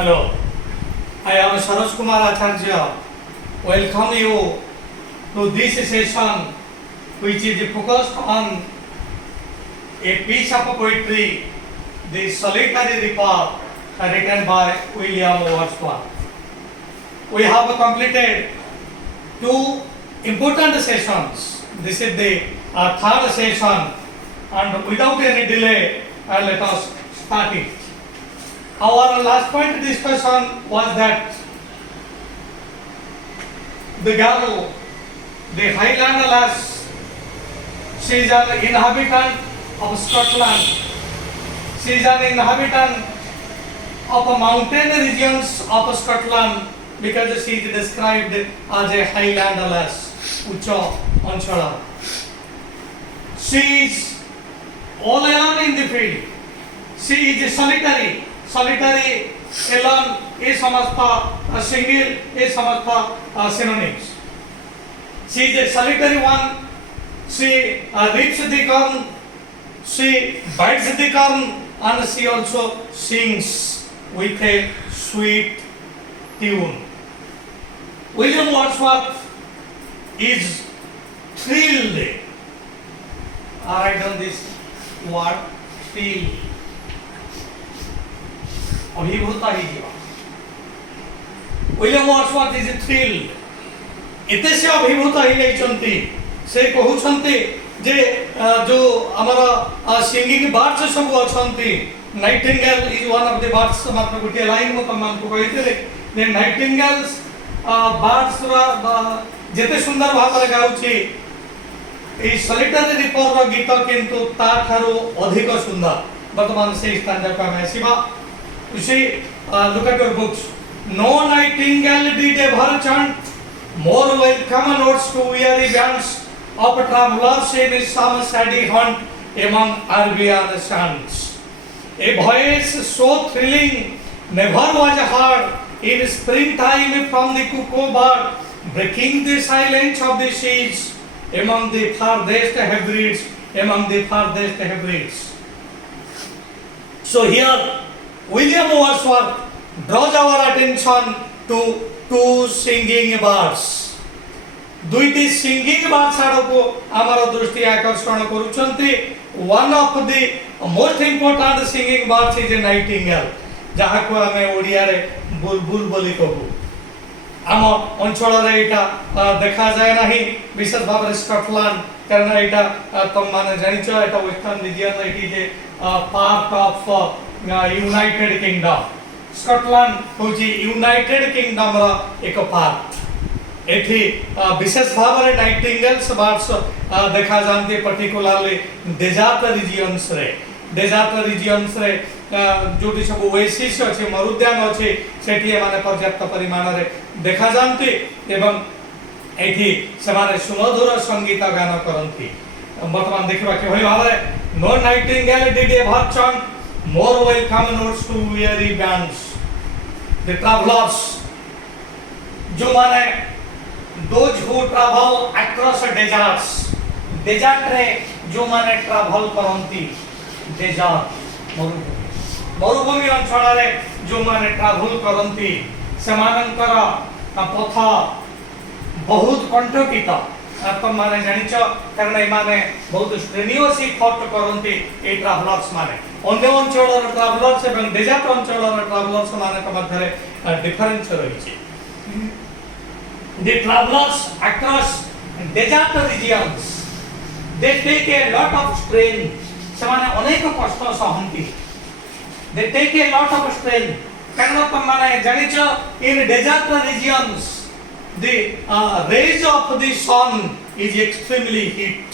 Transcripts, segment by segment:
Hello, I am Saroj Kumar Acharya. Welcome you to this session, which is focused on a piece of poetry, The Solitary Reaper, written by William Wordsworth. We have completed two important sessions. This is the third session, and without any delay, let us start it. Our last point discussion was that the girl, the Highland lass, she is an inhabitant of Scotland. She is an inhabitant of the mountain regions of Scotland because she is described as a Highland lass, Ucho Anchola. She is all alone in the field. She is solitary. Solitary, alone, a samastha, single, a samastha synonyms. She is a solitary one. She reaps the corn, she bites the corn, and she also sings with a sweet tune. William Wordsworth is thrilled. I write on this word, thrilled. अभिभूत ହେଇଯିବା William Wordsworth is thrilled एते से अभिभूत ହେଇଯାଇଛନ୍ତି से कहउଛନ୍ତି जे जो हमर singing birds सब अछंती nightingale is one of the birds मात्र गुटे लाइन म तमान को कहितले जे नाइटिंगेल्स बर्ड्स जेते सुंदर भाବରେ गाउछि ए सॉलिटरी रिपर रो गीत किंतु ता थारो अधिक सुंदर वर्तमान से स्थान पर में सिवा You see, look at your books. No nightingale did ever chant more welcome notes to weary bands of travelers in some saddy hunt among Arabian sands. A voice so thrilling never was heard in springtime from the cuckoo bird, breaking the silence of the seas among the farthest hybrids, among the farthest hybrids. So here, William Wordsworth draws our attention to two singing birds. दुईटी singing birds आड़को आमर दृष्टि आकर्षण करुछंती. One of the most important singing birds is a nightingale. जहाँ को हमें ओडिया रे बुलबुल बोली कहू. आम अंचल रे इटा देखा जाए नहीं विशेष भाव रे स्कॉटलैंड कारण इटा तुम माने जानिछो इटा वेस्टर्न रीजन रे it is part of United kingdom. Scotland होची यूनाइटेड किंगडम रा एक पार्ट. एथि विशेष भाव रे नाइटिंगेल्स बर्ड्स देखा जानते पर्टिकुलरली डेजर्ट रीजन्स रे. डेजर्ट रीजन्स रे जोटी सब ओएसिस अछि मरुद्यान अछि सेठी माने पर्याप्त परिमाण रे देखा जानते एवं एथि समारे सुमधुर संगीत गान करंती. वर्तमान देखबा के होय भाव रे no nightingale did ever chant more welcome notes to weary bands. The travelers, जो माने those who travel across deserts. Desert रे जो माने travel करंती desert मरुभूमि अंचल रे जो माने travel करंती सेमानंकर पथ बहुत कंटकित. तुम माने जानिछ कारण ए माने बहुत स्ट्रेनियस इफोर्ट करंती ए ट्रैवलर्स माने. अन्य अंचल ट्रैवलर्स एवं डेजर्ट अंचल ट्रैवलर्स माने मध्य डिफरेंस रही. The travelers across desert regions they take a lot of strain. ସେମାନେ अनेक कष्ट सहंती. They take a lot of strain. कारण तुम माने जानिछ in desert regions the rays of the sun is extremely heat.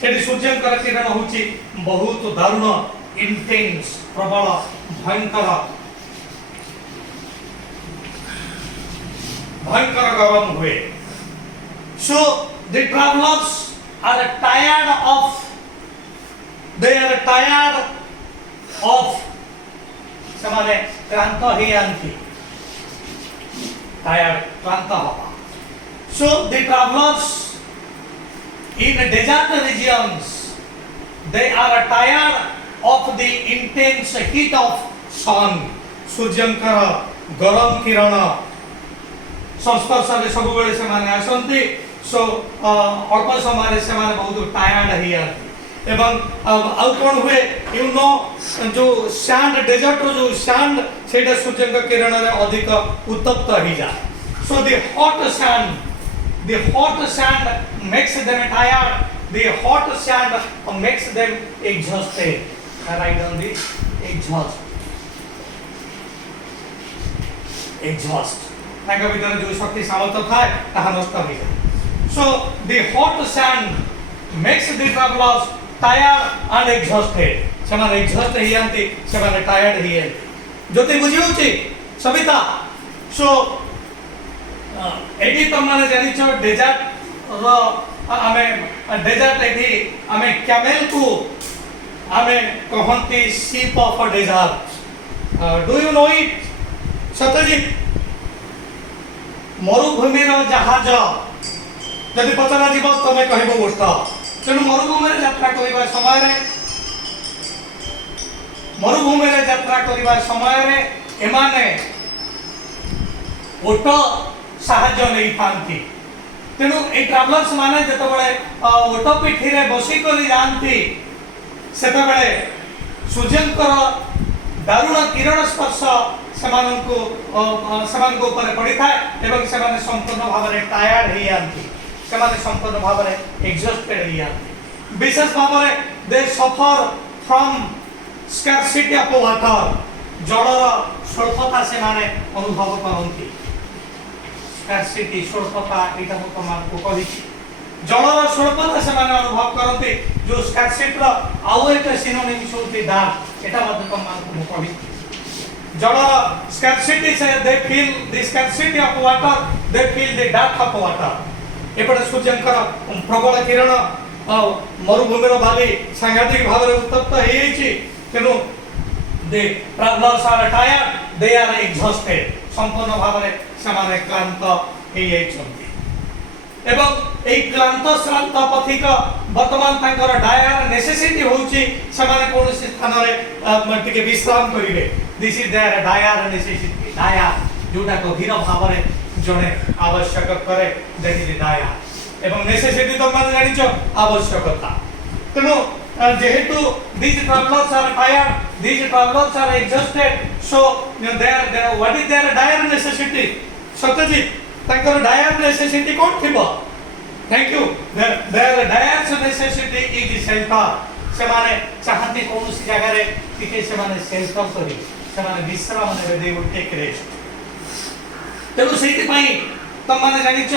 सेठी सूर्यंकर किरण होची बहुत दारुण intense प्रबल भयंकर गरम हुए. So the travelers are tired of समाने क्लांत ही आंती tired क्लांत होगा. So the travelers in desert regions they are tired of the intense heat of sun. सूर्यंकर गरम किरण संस्पर्श में सब बेले से माने आसंती सो अल्प समय से माने बहुत टायर्ड हो जाती एवं आउ कौन हुए यू नो जो सैंड डेजर्ट जो सैंड सेटा सूर्य किरण रे अधिक उत्तप्त हो जाए so the hot sand makes them tired, the hot sand makes them exhausted. Write down the exhaust तांका भीतर जो शक्ति सामर्थ्य थाए ताहा नष्ट हो जाए so the hot sand makes the travelers tired and exhausted ସେମାନେ exhaust ହେଇ ଯାନ୍ତି ସେମାନେ tired ହେଇ ଯାନ୍ତି जोते बुझी होची सविता so एटी तुम माने जानिछो डेजर्ट रो आमे डेजर्ट एटी आमे कैमेल को आमे कहंती ship of a desert do you know it सत्यजीत मरुभूमि रो जहाज यदि पचरा जीव तमे कहबो उठ तेणु मरुभूमि रे यात्रा करिबा समय रे मरुभूमि रे यात्रा करिबा समय रे एमाने ओट साहाय्य नहीं पाती तेणु ए ट्रावेलर्स माने जत बळे ओट पिठी रे बसी करी जानती सेत बळे सूर्यंकर दारुण किरण स्पर्श सेमाननको ऊपर पड़ी थाए एवं सेमाने संपूर्ण भाव में टायर्ड हो जाती सेमाने संपूर्ण भाव में एग्जॉस्टेड हो जाती विशेष भाव में they suffer from scarcity of water जलर स्वल्पता सेमाने अनुभव करती स्कार्सिटी स्वल्पता एटा मु तुमको कहि जलर स्वल्पता सेमाने अनुभव करती जो स्कार्सिटी रो आउ एक सिनोनिम्स होती डार्क एटा मते तुमको मु कहि जल scarcity से they feel the scarcity of water they feel the depth of water एपटे सूर्यंकर प्रबल किरण मरुभूमि रो भाली सांघातिक भाव रे उत्तप्त हे छी तेनु the travelers are tired they are exhausted संपूर्ण भाव रे समान क्लांत हे जाइछंती एवं ए क्लांत श्रांत पथिक वर्तमान तांकर डायर नेसेसिटी होउची समान कोन स्थान रे टिके विश्राम करिवे this is their dire necessity dire जोटा को धीर भाव रे जने आवश्यक करे दैट इज डायर एवं नेसेसिटी तो मान जानिचो आवश्यकता तनो जेहेतु these travelers are tired these travelers are exhausted so their what is their dire necessity Satyajit तांकर डायर नेसेसिटी कोन थिबो thank you there dire necessity is shelter से माने चाहती कोन सी जगह रे टिके से माने शेल्टर करी से माने विश्राम ने दे विल टेक रेस्ट तेनु सेति पई तम माने जानिछ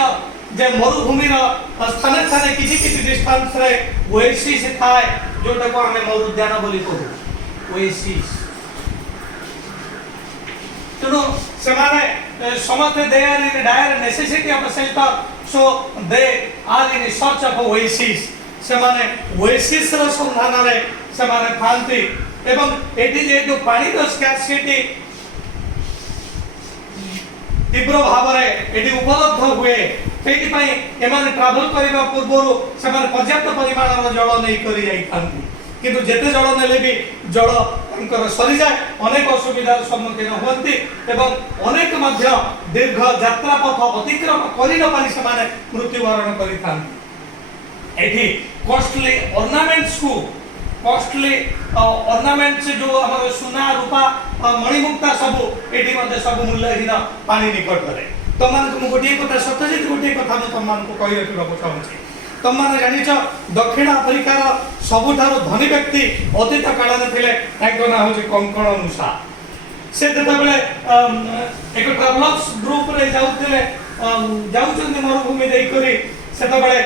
जे मरुभूमि रो स्थाने स्थाने किछि डिस्टेंस रे ओएसिस थाए जोटा को हमें मरुद्यान बोली कहू ओएसिस तेनु से माने समते they are in dire necessity of a shelter so they are in search of oasis semane oasis ର ସନ୍ଧାନ ରେ ସେମାନେ ଥାନ୍ତି ଏବଂ ଏଠି ଯେହେତୁ ପାଣିର ସ୍କାର୍ସିଟି तीव्र भाव रे एटी उपलब्ध हुए सेति पई एमाने ट्रैवल करबा पूर्वरु ସେମାନେ पर्याप्त परिमाणर जल नै करि जाई थांती किंतु जेते जल नेले भी जल अंकर सरी जाए अनेक असुविधार सम्मुखीन होती एवं अनेक मध्य दीर्घ यात्रा पथ अतिक्रम करि न पारि समान मृत्युवरण करि थांती एठी कॉस्टली ऑर्नामेंट्स को कॉस्टली ऑर्नामेंट्स जो हमर सोना रूपा मणिमुक्ता सब एठी मध्ये सब मूल्यहीन पानी निकट रे तमान को गोटे कथा सत्यजित गोटे कथा म तमान को कहि रखिबा चाहूछी तम माने जानिछ दक्षिण अफ्रिकार सबुठारो धनी व्यक्ति अतीत काल में थिले ताको ना होची कंकण मुसा से जते बेले एक ट्रैवलर्स ग्रुप रे जाउथिले जाउचंदी मरुभूमि देई करी सेते बेले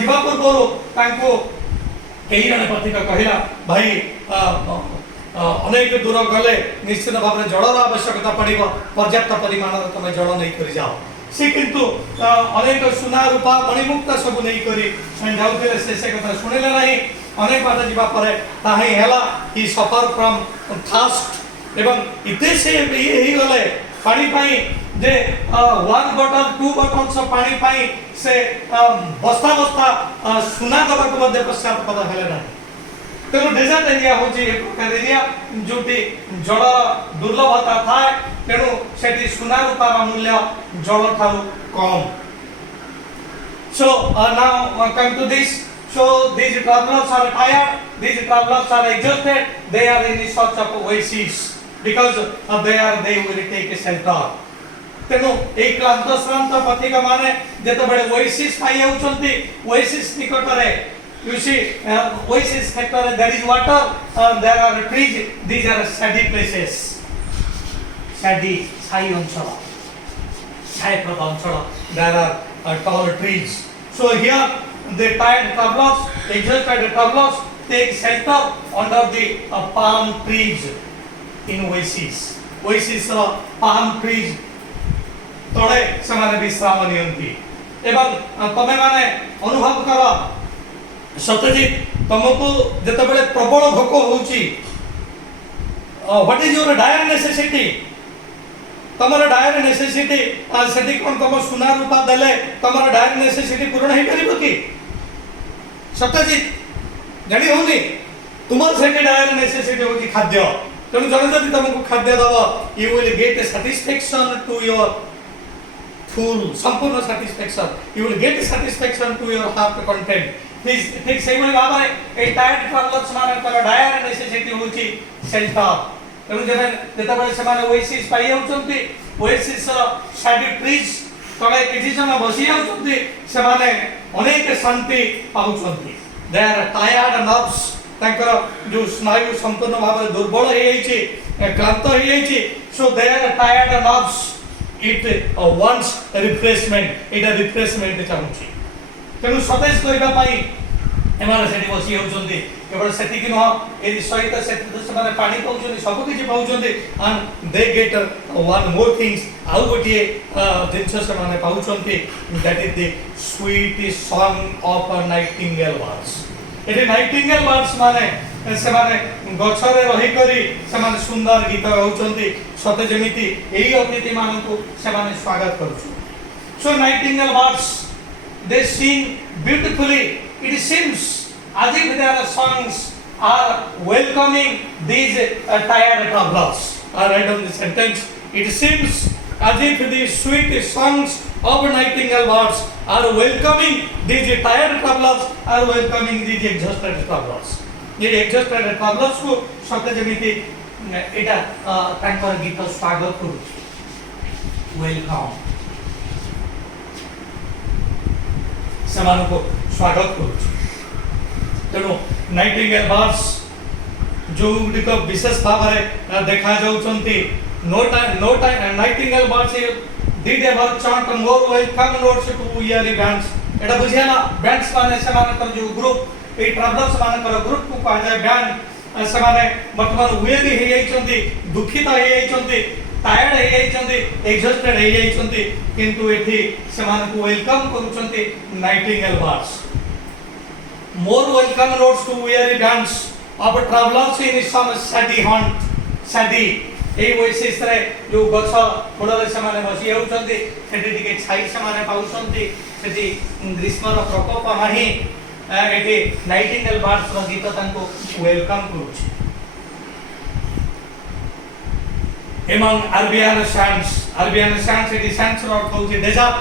जीवा पूर्व ताको केही जने पथिक कहिला भाई अनेक दूर गले निश्चित भाव में जलर आवश्यकता पड़िबो पर्याप्त परिमाण तमे जल नै करि जाओ से किंतु अनेक सुना रूपा मणिमुक्ता सब नहीं करी जाउथिले से कथा सुनिले नाही अनेक बात जीवा परे ताही हेला ही सफर फ्रॉम थर्स्ट एवं इते से ही गले पानी पाई जे वन बॉटल टू बॉटल्स पानी पाई से बस्ता बस्ता सुना दबा को मध्य पश्चात पद हेले नाही तेणु डेजर्ट एरिया हूँ एक प्रकार एरिया जोटी जल दुर्लभता थाए तेणु सेठी सुना रूपार मूल्य जल ठारू कम. So now come to this. So these travelers are tired, these travelers are exhausted, they are in search of oasis because they will take shelter. तेणु एक क्लांत श्रांत पथिक माने जेते बड़े ओएसिस पाई जाउछंती ओएसिस निकट रे you see oasis sector there is water there are trees these are shady places shady chai anchal chai prad anchal there are tall trees so here the tired travelers exhausted travelers take shelter under the palm trees in oasis palm trees तळे समाने विश्राम नियंती एवं तमे माने अनुभव करा सत्यजित तुमको जते बेले प्रबल भोक होउची what is your dire necessity तमर डायर नेसेसिटी सेठी कोन तम सुना रूपा देले तमर डायर नेसेसिटी पूर्ण हे करिवो की सत्यजित जानि होनी तुमर सेठी डायर नेसेसिटी होची खाद्य तेणु जने जदि तुमको खाद्य दबो you will get satisfaction to your full संपूर्ण satisfaction you will get satisfaction to your heart content please ठीक सही भाई बाबा ए टायर्ड ट्रैवलर्स माने कर डायर नेसेसिटी होची शेल्टर तेणु जेते बळे समान ओएसिस पाई जाउछंती ओएसिस शैडी ट्रीज तळे किछि जन बसी जाउछंती समाने अनेक शांति पाउछंती दे आर टायर्ड नर्व्स तांकर जो स्नायु संपूर्ण भाव दुर्बल हे जाइछि क्लांत हे जाइछि so they are tired nerves it wants refreshment it a refreshment चाहूची तेणु सतेज करबा पाई एमाने सेठी बसी होउचंदी केवल सेठी कि न ए सहित सेठी से पानी पाउचंदी सब किछि पाउचंदी and they get one more things आउ गोटे जिंस से माने पाउचंदी that is the sweet song of a nightingale birds एठी नाइटिंगेल बर्ड्स माने से माने गछरे रही करी से माने सुंदर गीत गाउचंती सते जेमिति एही अतिथि मानकु से माने स्वागत करछु so nightingale birds they sing beautifully it seems as if their songs are welcoming these tired travelers I read on the sentence it seems as if the sweet songs of nightingale birds are welcoming these tired travelers are welcoming these exhausted travelers ये exhausted travelers को सते जेमिति एटा तांकर गीत स्वागत करू welcome समान को स्वागत करू तेणु नाइटिंगेल बर्ड्स जो गुडिक विशेष भाव में देखा जाउछंती no time nightingale birds did ever chant more welcome notes to yearly bands Etah बुझियाला bands माने से माने जो ग्रुप ए ट्रैवलर्स माने कर ग्रुप को कहा जाय बैंड से माने वर्तमान वेरी हे जाइछंती दुखित हे जाइछंती टायर्ड हे जाइछंती एग्जॉस्टेड हे जाइछंती किंतु एठी से माने को वेलकम करूछंती nightingale birds more welcome notes to weary bands of travelers in some shady haunt shady এই ওয়েসিস রে जो गछ फुलरे से माने बसी होउछंती सेठी टिके छाई से माने पाउछंती सेठी ग्रीष्म रो प्रकोप नाही एठी नाइटिंगेल बर्ड्स रो गीत तांको वेलकम करूछि एमंग अरबियन सैंड्स एठी सैंड्स रो कहउछि डेजर्ट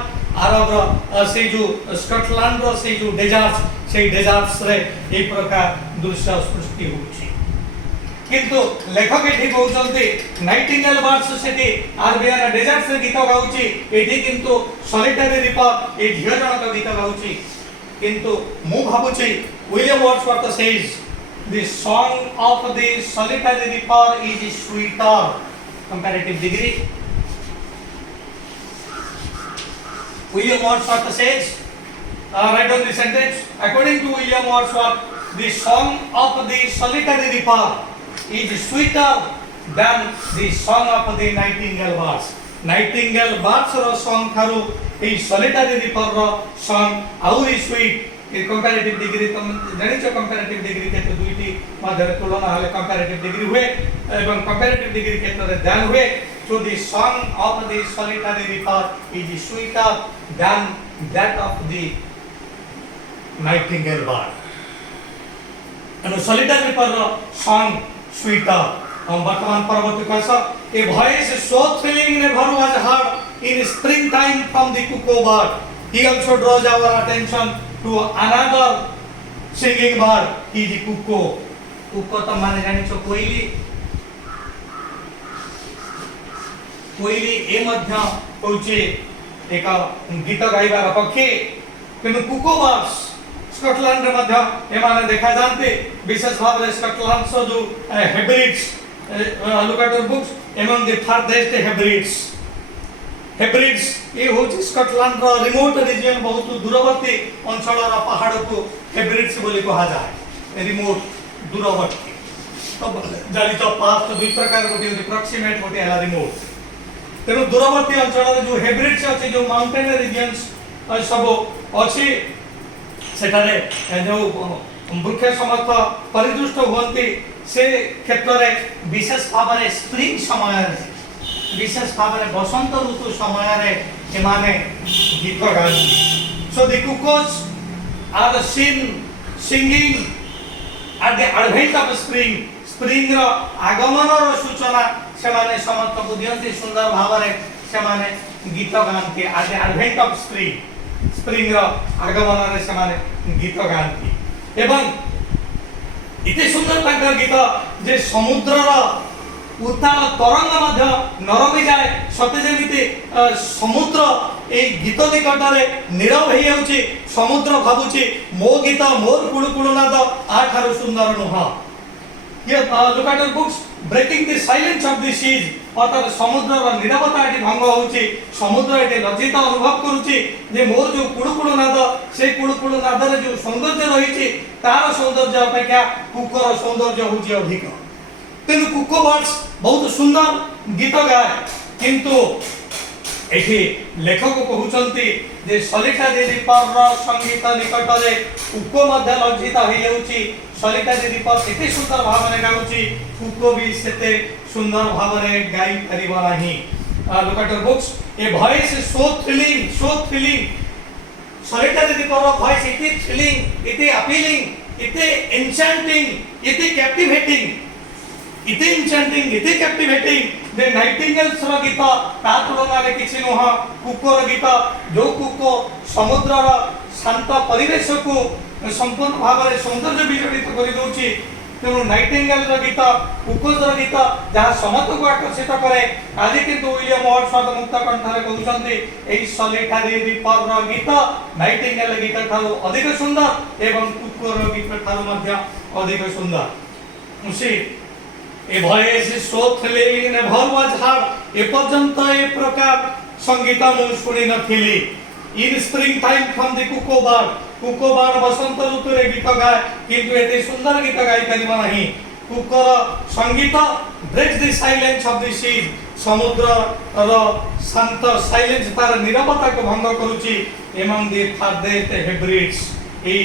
अरब रो से जो स्कॉटलैंड रो से जो डेजर्ट्स रे ए प्रकार दृश्य सृष्टि होउछि किंतु लेखक एठी कहउछंती नाइटिंगेल बर्ड्स सेठी आरबियन डेजर्ट्स रे गीत गाउछि एठी किंतु सॉलिटरी रिपर ए ढियो जनक गीत गाउछि किंतु मु भाबुछि William Wordsworth says the song of the solitary reaper is sweeter comparative degree William Wordsworth says write down the sentence according to William Wordsworth the song of the solitary reaper is sweeter than the song of the nightingale birds ro song tharu ei solitary reaper ro song auri sweet A comparative degree तुम जानिछ comparative degree के तो दुईटी मध्य तुलना हले comparative degree हुए एवं comparative degree के तो ध्यान हुए so the song of the solitary reaper is sweeter than that of the nightingale bird solitary reaper song sweeter. Bhartaman Parvati Kasa, a voice so thrilling never was heard in springtime from the cuckoo bird. He also draws our attention to another singing bird, he the cuckoo. Cuckoo तो माने जानी चो कोयली, कोयली ए मध्य पहुँचे एक गीत गाइबार पक्षी, किन्तु कुको birds Scotland रे मध्य एमाने देखा जानते विशेष भाव रे स्कॉटलैंड सो जो हेब्रिड्स look at your books among the farthest हेब्रिड्स ये होची स्कॉटलैंड रो रिमोट रीजन बहुत दूरवर्ती अंचल रो पहाड़ को हेब्रिड्स बोली कहा जाए रिमोट दूरवर्ती तो जाली तो पास दुई प्रकार गोटे प्रॉक्सिमेट गोटे हला रिमोट तेनु दूरवर्ती अंचल रे जो हेब्रिड्स अछि जो माउंटेन रीजन्स सब अछि सेटारे जो वृक्ष समर्थ परिदृष्ट हुअन्ति से क्षेत्र रे विशेष भाव रे स्प्रिंग समय विशेष भाव रे बसंत ऋतु समय रे एमाने गीत गाती so the cuckoos are seen singing at the advent of spring रो आगमन रो सूचना से माने समर्थ को दियंती सुंदर भाव रे से माने गीत गाती at the advent of spring रो आगमन रे से माने गीत गाती एवं इते सुंदर ताकर गीत जे समुद्र रो उताल तरंग मध्य नरमी जाए सते जेमिति समुद्र ए गीत निकटरे नीरव हे जाउची समुद्र भाबुची मो गीत मोर कुळुकुळु नाद आठारु सुंदर नुह ये look at your books breaking the silence of the seas अर्थात समुद्र रो नीरवता एटी भंग होउची समुद्र एटी लज्जित अनुभव करूची जे मोर जो कुळुकुळु नाद से कुळुकुळु नाद रे जो सौंदर्य रहिची तार सौंदर्य अपेक्षा कुकर सौंदर्य होउची अधिक तेनु कुको बर्ड्स बहुत सुंदर गीत गाए किंतु एठी लेखक कहउचंती जे सलिटारी रिपर रो संगीत निकट रे कुको मध्य लज्जित होई जाउची सलिटारी रिपर एते सुंदर भाव रे गाउची कुको भी सेते सुंदर भाव रे गाई परिबा नाही look at your books a voice is so thrilling solitary reaper रो वॉइस इति थ्रिलिंग इति अपीलिंग इति एन्चेंटिंग इति कैप्टिवेटिंग इते एन्चेंटिंग इते कैप्टिवेटिंग दे नाइटिंगेल्स रो गीत ता तुलना रे किछि नह कुकोर गीत जो कुको समुद्र रो शांत परिवेश को संपूर्ण भाव रे सौंदर्य विजड़ित करि दोछि तेनु नाइटिंगेल रो गीत कुकोर रो गीत जहा समस्त को आकर्षित करे आज किंतु विलियम वर्ड्सवर्थ मुक्त कंठ रे कहउछन्ती एई सलिटारी रिपर रो गीत नाइटिंगेल गीत थारु अधिक सुंदर एवं कुकोर रो गीत थारु मध्य अधिक सुंदर उसी a voice is so thrilling never was heard ए पर्यंत ए प्रकार संगीत मु सुनि नथिली in spring time from the cuckoo bird बसंत ऋतु रे गीत गाए किंतु एते सुंदर गीत गाई परिबा नाही कुकर संगीत breaks the silence of the sea समुद्र रो शांत साइलेंस तार नीरवता को भंग करूची एमंग द फार्देस्ट हेब्रिड्स ए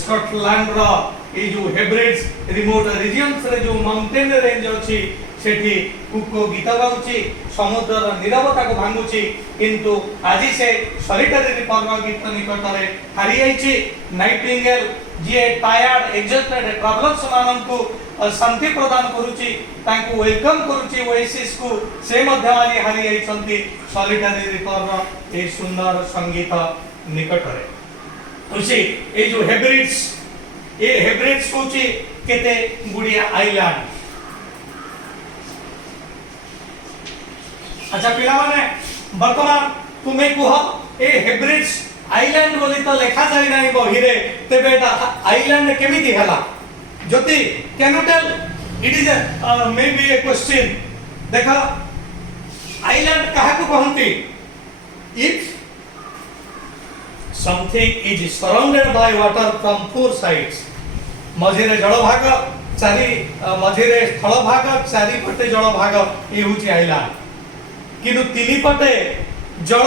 स्कॉटलैंड रो ए जो हेब्रिड्स रिमोट रीजन्स रे जो माउंटेन रेंज अछि सेठी कुको गीत गाउची समुद्र रो नीरवता को भांगुची किंतु आजि से सलिटारी रिपर गीत निकट रे हारि आइची नाइटिंगेल जे टायर्ड एग्जॉस्टेड ट्रैवलर्स मानन को शांति प्रदान करूची तांको वेलकम करूची ओएसिस को से मध्य आनी हारि आइछंती सलिटारी रिपर ए सुंदर संगीत निकट रे उसी ए जो हेब्रिड्स ए हेब्रिड्स होची केते गुडिया आइलैंड अच्छा पिला माने वर्तमान तुमे कुह ए हेब्रिड्स आइलैंड बोली तो लिखा जाय नाही बही रे ते बेटा आइलैंड केमिति हला जति can you tell it is maybe a ए क्वेश्चन देखा आइलैंड काहा को कहंती if something is surrounded by water from four sides मझिरे जल भाग चारि मझिरे स्थल भाग चारि पटे जल भाग ए होची आइलैंड किनु तिनि पटे जल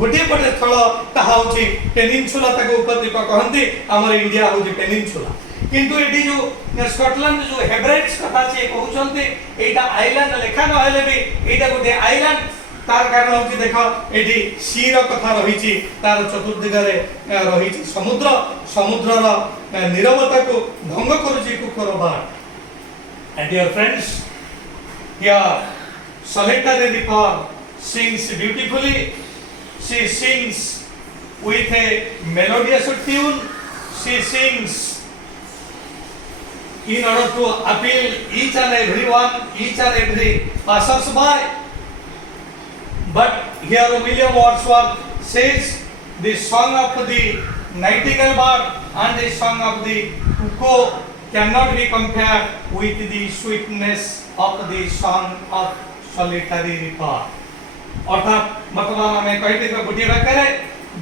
गोटे पटे स्थल ताहा होची पेनिनसुला ताको उपद्वीप कहंती हमर इंडिया होची पेनिनसुला किंतु एटी जो स्कॉटलैंड जो हेब्रिड्स कथा छे कहउचंती एटा आइलैंड लेखा न हेले भी एटा गोटे आइलैंड तार कारण होची देख एठी सी रो कथा रहिछि तार चतुर्दिगरे रहिछि समुद्र समुद्रर नीरवता को भंग करूछि कुकुर बाट and dear friends here solitary river sings beautifully she sings with a melodious tune she sings in order to appeal each and everyone each and every passers-by. But here William Wordsworth says the song of the nightingale bird and the song of the cuckoo cannot be compared with the sweetness of the song of solitary river. अर्थात मतलब हमें कहते हैं बुढ़ी Bakre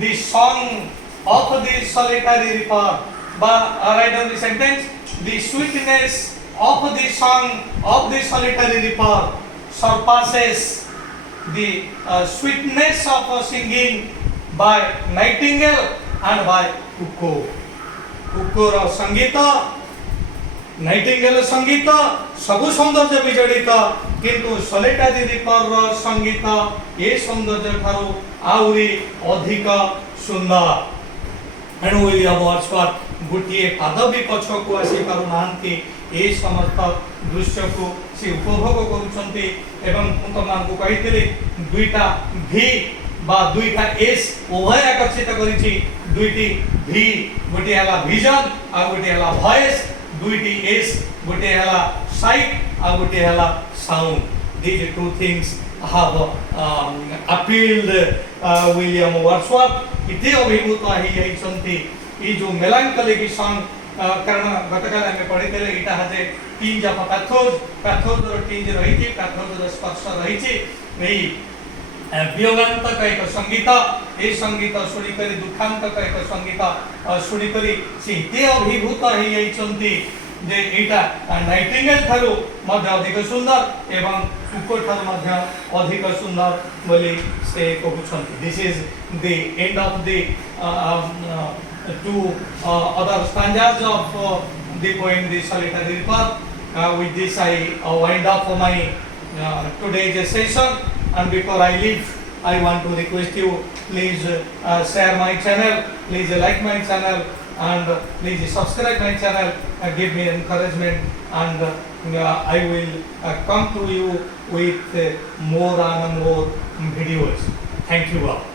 the song of the solitary river but write down the sentence the sweetness of the song of the solitary river surpasses the sweetness of singing by nightingale and by cuckoo. cuckoo रो संगीत Nightingale संगीत सबु सौंदर्य विजड़ित किंतु solitary river रो संगीत ए सौंदर्य ठारू आउरी अधिक सुंदर एणु विलियम वर्ड्सवर्थ गोटे पाद भी पछकू आसी पारु नांती ए समस्त दृश्य को से उपभोग करूछंती एवं तुममान को कहितले दुईटा भी बा दुईटा एस उभय आकर्षित करिछि दुईटी भी गोटे हला विजन आ गोटे हला वॉइस दुईटी एस गोटे हला साइट आ गोटे हला sound these two things have appealed William Wordsworth इते अभिभूत ही जाइछंती ई जो मेलांकोलिक सॉन्ग कारण गतकाल हमें पढितले इटा हजे टिंज ऑफ पैथोज रो टिंज रहिछि पैथोज रो स्पर्श रहिछि एई वियोगांतक एक संगीत ए संगीत सुनी करी दुखांतक एक संगीत सुनी करी से इते अभिभूत ही जाइछंती जे एटा नाइटिंगेल थारु मध्य अधिक सुंदर एवं कुकुर थारु मध्य अधिक सुंदर बोली से कहउछंती this is the end of the two other stanzas of the poem The Solitary River. With this I wind up my today's session, and before I leave I want to request you please share my channel, please like my channel, and please subscribe my channel, give me encouragement, and I will come to you with more and more videos. Thank you all.